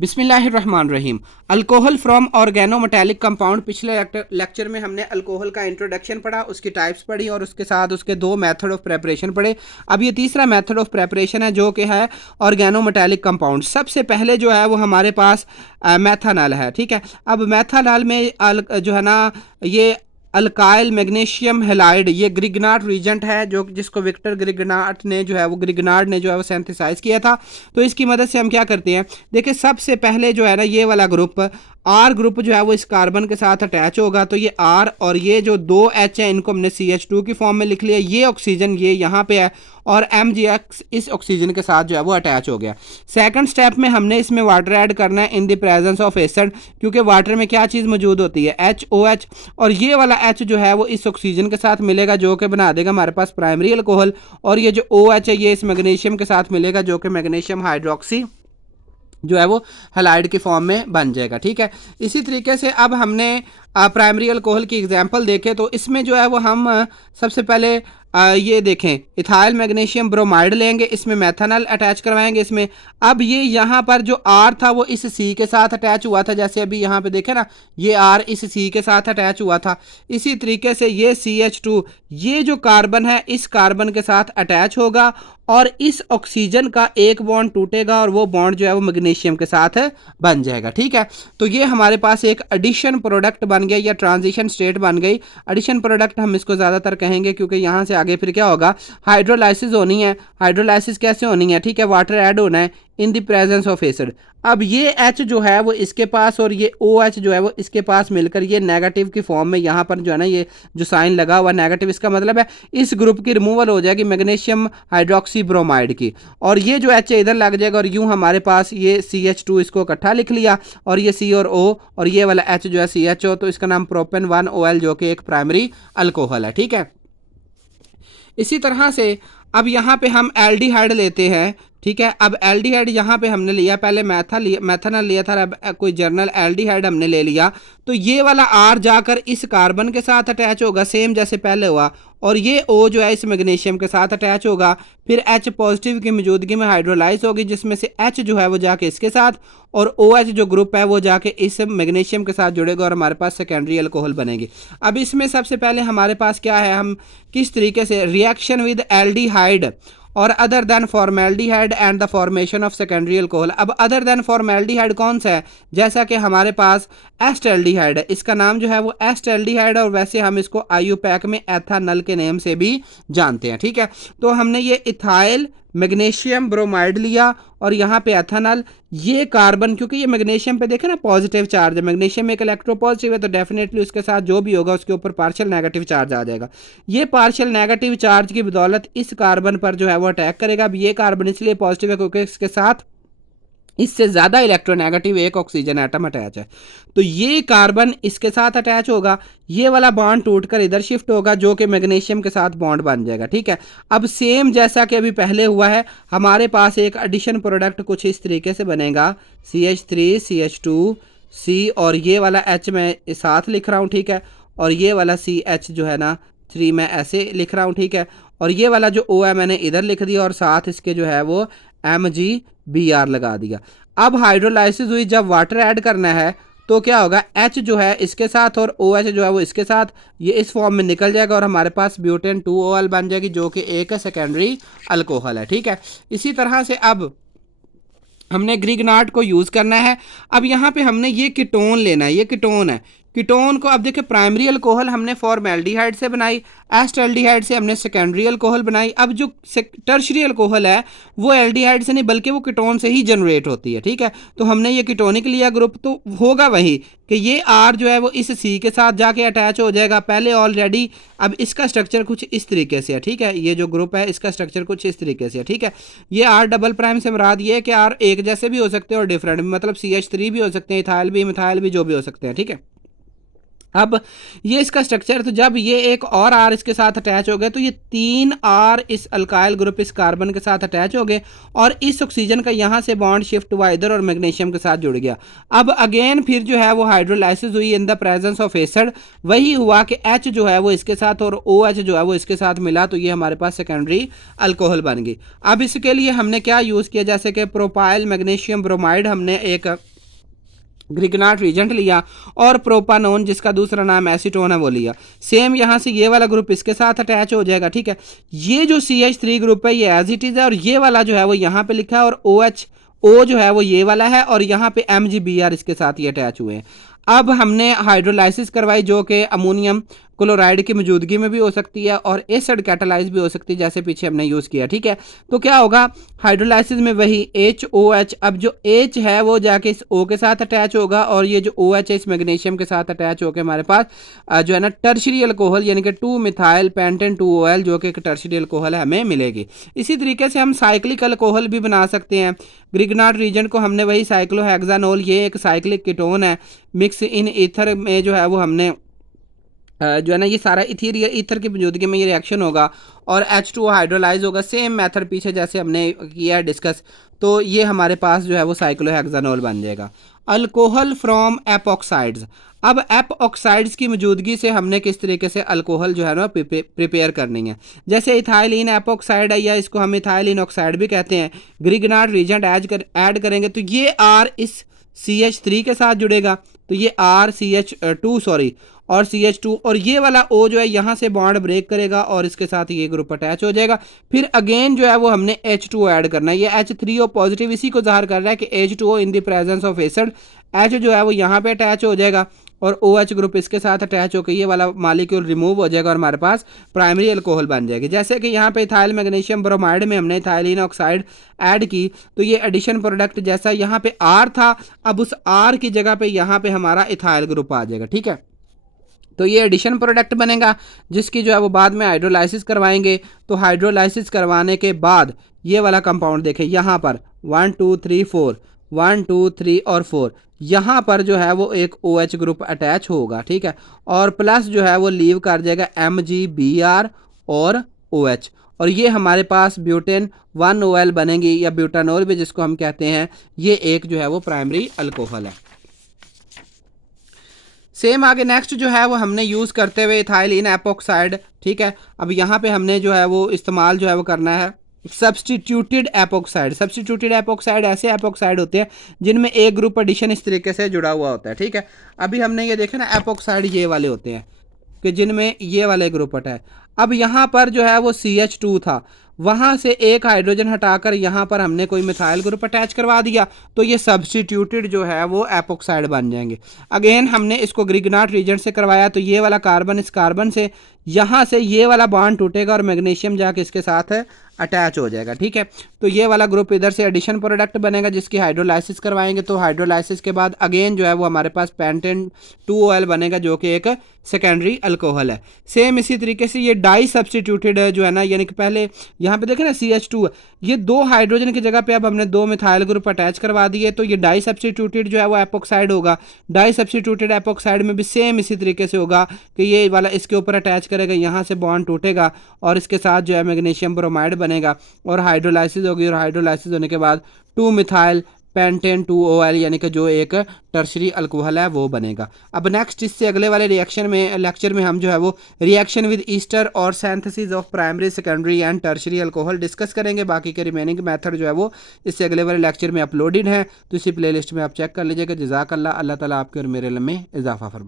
बिस्मिल्लाहिर्रहमानिर्रहीम। Alcohol from organometallic compound. पिछले lecture में हमने अल्कोहल का इंट्रोडक्शन पढ़ा, उसकी टाइप्स पढ़ी और उसके साथ उसके दो मेथड ऑफ प्रेपरेशन पढ़े। अब ये तीसरा मेथड ऑफ प्रेपरेशन है जो कि है ऑर्गेनोमेटालिक कंपाउंड। सबसे पहले जो है वो हमारे पास मेथानॉल है। ठीक है, अब मेथानॉल में जो है ना ये अल्काइल मैग्नीशियम हेलाइड, ये ग्रिग्नार्ड रीजेंट है जो जिसको विक्टर ग्रिग्नार्ड ने जो है वो सिंथेसाइज किया था। तो इसकी मदद से हम क्या करते हैं, देखिए सबसे पहले जो है ना ये वाला ग्रुप आर ग्रुप जो है वो इस कार्बन के साथ अटैच होगा। तो ये आर और ये जो दो एच है इनको हमने CH2 की फॉर्म में लिख लिया। ये ऑक्सीजन ये यहाँ पे है और MgX इस ऑक्सीजन के साथ जो है वो अटैच हो गया। सेकंड स्टेप में हमने इसमें वाटर ऐड करना है in the presence of acid, क्योंकि वाटर में क्या चीज़ मौजूद होती है, HOH। और ये वाला H जो है वो इस ऑक्सीजन के साथ मिलेगा जो कि बना देगा हमारे पास प्राइमरी अल्कोहल। और ये जो OH है ये इस मैग्नीशियम के साथ मिलेगा जो कि मैग्नीशियम हाइड्रोक्सी जो है वो हैलाइड की फॉर्म में बन जाएगा। ठीक है, इसी तरीके से अब हमने प्राइमरी अल्कोहल की एग्जांपल देखे तो इसमें जो है वो हम सबसे पहले ये देखें इथाइल मैग्नीशियम ब्रोमाइड लेंगे, इसमें मेथानॉल अटैच करवाएंगे इसमें। अब ये यहाँ पर जो आर था वो इस सी के साथ अटैच हुआ था, जैसे अभी यहाँ पे देखें ना ये आर इस सी के साथ अटैच हुआ था। इसी तरीके से ये CH2 ये जो कार्बन है इस कार्बन के साथ अटैच होगा और इस ऑक्सीजन का एक बॉन्ड टूटेगा और वो बॉन्ड जो है वो मैग्नीशियम के साथ बन जाएगा। ठीक है, तो ये हमारे पास एक एडिशन प्रोडक्ट बन गया या ट्रांजिशन स्टेट बन गई। एडिशन प्रोडक्ट हम इसको ज़्यादातर कहेंगे क्योंकि यहाँ से आगे फिर क्या होगा, हाइड्रोलाइसिस होनी है। हाइड्रोलाइसिस कैसे होनी है, ठीक है, वाटर ऐड होना है in the presence of acid. अब ये H जो है वो इसके पास और ये OH जो है वो इसके पास मिलकर ये नेगेटिव की फॉर्म में यहाँ पर जो है ना ये जो साइन लगा हुआ नेगेटिव, इसका मतलब है इस ग्रुप की रिमूवल हो जाएगी मैग्नीशियम हाइड्रोक्सी ब्रोमाइड की, और ये जो H है इधर लग जाएगा और यूँ हमारे पास ये CH2 इसको इकट्ठा लिख लिया और ये C और O और ये वाला H जो है CHO, तो इसका नाम प्रोपेन 1OL जो कि एक प्राइमरी अल्कोहल है। ठीक है, इसी तरह से अब यहाँ पे हम एल्डिहाइड लेते हैं। ठीक है, अब एल्डिहाइड यहाँ पे हमने लिया, पहले मैथानॉल लिया था, अब कोई जर्नल एल्डिहाइड हमने ले लिया। तो ये वाला R जाकर इस कार्बन के साथ अटैच होगा सेम जैसे पहले हुआ, और ये O जो है इस मैग्नीशियम के साथ अटैच होगा। फिर H पॉजिटिव की मौजूदगी में हाइड्रोलाइज होगी जिसमें से H जो है वो जाके इसके साथ और OH जो ग्रुप है वो जाके इस मैग्नीशियम के साथ जुड़ेगा और हमारे पास सेकेंडरी अल्कोहल बनेगी। अब इसमें सबसे पहले हमारे पास क्या है, हम किस तरीके से रिएक्शन विद एल्डिहाइड और other than formaldehyde and the formation of secondary alcohol. अब अदर देन फॉर्मेल्डिहाइड कौन सा है, जैसा कि हमारे पास एस्टेल्डिहाइड है, इसका नाम जो है वो एस्टेल्डिहाइड और वैसे हम इसको IUPAC में एथानल के नेम से भी जानते हैं। ठीक है, तो हमने ये इथाइल मैग्नीशियम ब्रोमाइड लिया और यहाँ पे एथानल, ये कार्बन क्योंकि ये मैग्नीशियम पे देखे ना पॉजिटिव चार्ज है, मैग्नीशियम में एक इलेक्ट्रोपॉजिटिव है तो डेफिनेटली उसके साथ जो भी होगा उसके ऊपर पार्शियल नेगेटिव चार्ज आ जाएगा। ये पार्शियल नेगेटिव चार्ज की बदौलत इस कार्बन पर जो है वो अटैक करेगा। अब ये कार्बन इसलिए पॉजिटिव है क्योंकि इसके साथ इससे ज़्यादा इलेक्ट्रोनेगेटिव एक ऑक्सीजन एटम अटैच है, तो ये कार्बन इसके साथ अटैच होगा, ये वाला बॉन्ड टूटकर इधर शिफ्ट होगा जो कि मैग्नीशियम के साथ बॉन्ड बन जाएगा। ठीक है, अब सेम जैसा कि अभी पहले हुआ है हमारे पास एक एडिशन प्रोडक्ट कुछ इस तरीके से बनेगा, CH3 CH2 C और ये वाला H मैं साथ लिख रहा हूँ। ठीक है, और ये वाला CH जो है ना 3 मैं ऐसे लिख रहा हूँ। ठीक है, और ये वाला जो O है मैंने इधर लिख दिया और साथ इसके जो है वो MgBr लगा दिया। अब हाइड्रोलाइसिस हुई, जब वाटर ऐड करना है तो क्या होगा, H जो है इसके साथ और OH जो है वो इसके साथ ये इस फॉर्म में निकल जाएगा और हमारे पास ब्यूटेन 2OL बन जाएगी जो कि एक सेकेंडरी अल्कोहल है। ठीक है, इसी तरह से अब हमने ग्रिग्नार्ड को यूज़ करना है। अब यहाँ पे हमने ये कीटोन लेना है, ये कीटोन है। कीटोन को अब देखिए प्राइमरी अल्कोहल हमने फॉर्मेल्डिहाइड से बनाई, एस्टेल्डिहाइड से हमने सेकेंडरी अल्कोहल बनाई। अब जो टर्शरी अल्कोहल है वो एल्डिहाइड से नहीं बल्कि वो कीटोन से ही जनरेट होती है। ठीक है, तो हमने ये कीटोनिक लिया ग्रुप, तो होगा वही कि ये R जो है वो इस C के साथ जाके अटैच हो जाएगा पहले ऑलरेडी। अब इसका स्ट्रक्चर कुछ इस तरीके से है। ठीक है, ये जो ग्रुप है इसका स्ट्रक्चर कुछ इस तरीके से है। ठीक है, ये R डबल प्राइम से मुराद ये है कि R एक जैसे भी हो सकते हैं और डिफरेंट, मतलब CH3 भी हो सकते हैं, इथाइल भी, मिथाइल भी, जो भी हो सकते हैं। ठीक है, अब ये इसका स्ट्रक्चर, तो जब ये एक और आर इसके साथ अटैच हो गए तो ये 3 आर इस अल्काइल ग्रुप इस कार्बन के साथ अटैच हो गए और इस ऑक्सीजन का यहाँ से बॉन्ड शिफ्ट हुआ इधर और मैग्नीशियम के साथ जुड़ गया। अब अगेन फिर जो है वो हाइड्रोलाइसिस हुई in the presence of acid, वही हुआ कि H जो है वो इसके साथ और OH जो है वो इसके साथ मिला तो ये हमारे पास सेकेंडरी अल्कोहल बन गई। अब इसके लिए हमने क्या यूज़ किया, जैसे कि प्रोपाइल मैग्नीशियम ब्रोमाइड हमने एक ग्रिगनाट रीजेंट लिया और प्रोपानोन जिसका दूसरा नाम एसीटोन है वो लिया। सेम यहाँ से ये वाला ग्रुप इसके साथ अटैच हो जाएगा, ठीक है। ये जो CH3 ग्रुप है ये एज इट इज़ है और ये वाला जो है वो यहाँ पे लिखा है और OH O जो है वो ये वाला है और यहाँ पे MgBr इसके साथ ये अटैच हुए हैं। अब हमने हाइड्रोलाइसिस करवाई जो कि अमोनियम क्लोराइड की मौजूदगी में भी हो सकती है और एसिड कैटालाइज भी हो सकती है, जैसे पीछे हमने यूज़ किया, ठीक है। तो क्या होगा हाइड्रोलाइसिस में वही HOH, अब जो H है वो जाके इस O के साथ अटैच होगा और ये जो OH है इस मैग्नीशियम के साथ अटैच होकर हमारे पास जो है ना टर्शरी अल्कोहल यानी कि 2 मिथाइल पेंटेन 2OL जो कि एक टर्शरी अल्कोहल है हमें मिलेगी। इसी तरीके से हम साइक्लिक अल्कोहल भी बना सकते हैं। ग्रिगनाट रीजेंट को हमने वही साइक्लोहेक्सानोल, ये एक साइक्लिक कीटोन है, मिक्स इन ईथर में जो है वो हमने जो है ना ये सारा ईथर की मौजूदगी में ये रिएक्शन होगा और H2O हाइड्रोलाइज होगा। सेम मेथड पीछे जैसे हमने किया है डिस्कस, तो ये हमारे पास जो है वो साइक्लोहेक्सानोल बन जाएगा। अल्कोहल फ्रॉम एपॉक्साइड्स, अब एपॉक्साइड्स की मौजूदगी से हमने किस तरीके से अल्कोहल जो है ना प्रिपेयर करनी है। जैसे इथाइलिन एपॉक्साइड है या इसको हम इथाइलिन ऑक्साइड भी कहते हैं। ग्रिगनाट रीजेंट ऐड करेंगे तो ये R इस CH3 के साथ जुड़ेगा तो ये RCH2 सॉरी और CH2 और ये वाला O जो है यहाँ से बॉन्ड ब्रेक करेगा और इसके साथ ये ग्रुप अटैच हो जाएगा। फिर अगेन जो है वो हमने H2O ऐड करना है। ये H3O पॉजिटिव इसी को ज़ाहिर कर रहा है कि H2O in the presence of acid, H जो है वो यहाँ पे अटैच हो जाएगा और OH ग्रुप इसके साथ अटैच होकर ये वाला मालिक्यूल रिमूव हो जाएगा और हमारे पास प्राइमरी अल्कोहल बन जाएगी। जैसे कि यहाँ पे इथाइल मैग्नीशियम ब्रोमाइड में हमने इथाइलिन ऑक्साइड ऐड की तो ये एडिशन प्रोडक्ट जैसा यहाँ पे R था, अब उस R की जगह पे यहाँ पे हमारा इथाइल ग्रुप आ जाएगा, ठीक है। तो ये एडिशन प्रोडक्ट बनेगा जिसकी जो है वो बाद में हाइड्रोलाइसिस करवाएंगे। तो हाइड्रोलाइसिस करवाने के बाद ये वाला कंपाउंड देखें यहाँ पर 1 2 3 4 1 2 3 और 4 यहाँ पर जो है वो एक OH ग्रुप अटैच होगा, ठीक है। और प्लस जो है वो लीव कर जाएगा MgBr और OH और ये हमारे पास ब्यूटेन 1OL बनेगी या ब्यूटानोल भी जिसको हम कहते हैं। ये एक जो है वो प्राइमरी अल्कोहल है। सेम आगे नेक्स्ट जो है वो हमने यूज़ करते हुए इथाइलिन एपॉक्साइड, ठीक है। अब यहाँ पे हमने जो है वो इस्तेमाल जो है वो करना है सब्सटीट्यूटेड एपॉक्साइड। सब्सटीट्यूटेड एपॉक्साइड ऐसे एपॉक्साइड होते हैं जिनमें एक ग्रुप एडिशन इस तरीके से जुड़ा हुआ होता है, ठीक है। अभी हमने ये देखा ना एपॉक्साइड ये वाले होते हैं कि जिनमें ये वाले ग्रुप है। अब यहाँ पर जो है वो CH2 था, वहाँ से एक हाइड्रोजन हटाकर यहाँ पर हमने कोई मिथाइल ग्रुप अटैच करवा दिया तो ये सब्सटीट्यूटेड जो है वो एपॉक्साइड बन जाएंगे। अगेन हमने इसको ग्रिगनाट रीजेंट से करवाया तो ये वाला कार्बन इस कार्बन से यहाँ से ये वाला बॉन्ड टूटेगा और मैग्नीशियम जाके इसके साथ अटैच हो जाएगा, ठीक है। तो ये वाला ग्रुप इधर से एडिशन प्रोडक्ट बनेगा जिसकी हाइड्रोलाइसिस करवाएंगे। तो हाइड्रोलाइसिस के बाद अगेन जो है वो हमारे पास पेंटेन 2OL बनेगा जो कि एक सेकेंडरी अल्कोहल है। सेम इसी तरीके से ये डाई सब्सटीट्यूटेड जो है ना, यानी कि पहले यहाँ पे देखें ना CH2 ये 2 हाइड्रोजन की जगह पे अब हमने 2 मिथाइल ग्रुप अटैच करवा दिए तो ये डाई सब्सटीट्यूटेड जो है वो एपॉक्साइड होगा। डाई सब्सटीट्यूटेड एपॉक्साइड में भी सेम इसी तरीके से होगा कि ये वाला इसके ऊपर अटैच करेगा, यहाँ से बॉन्ड टूटेगा और इसके साथ जो है मैग्नीशियम ब्रोमाइड बनेगा और हाइड्रोलाइसिस होगी और हाइड्रोलाइसिस होने के बाद 2 मिथाइल पेंटेन 2OL यानी कि जो एक टर्शरी अल्कोहल है वो बनेगा। अब नेक्स्ट इससे अगले वाले लेक्चर में हम जो है वो रिएक्शन विद ईस्टर और synthesis of primary secondary and tertiary alcohol discuss करेंगे। बाकी के रिमेनिंग मेथड जो है वो इससे अगले वाले लेक्चर में अपलोडेड है तो इसी प्लेलिस्ट में आप चेक कर लीजिएगा। जज़ाकल्लाह, अल्लाह ताला आपके और मेरे इल्म में इजाफा फरमाए।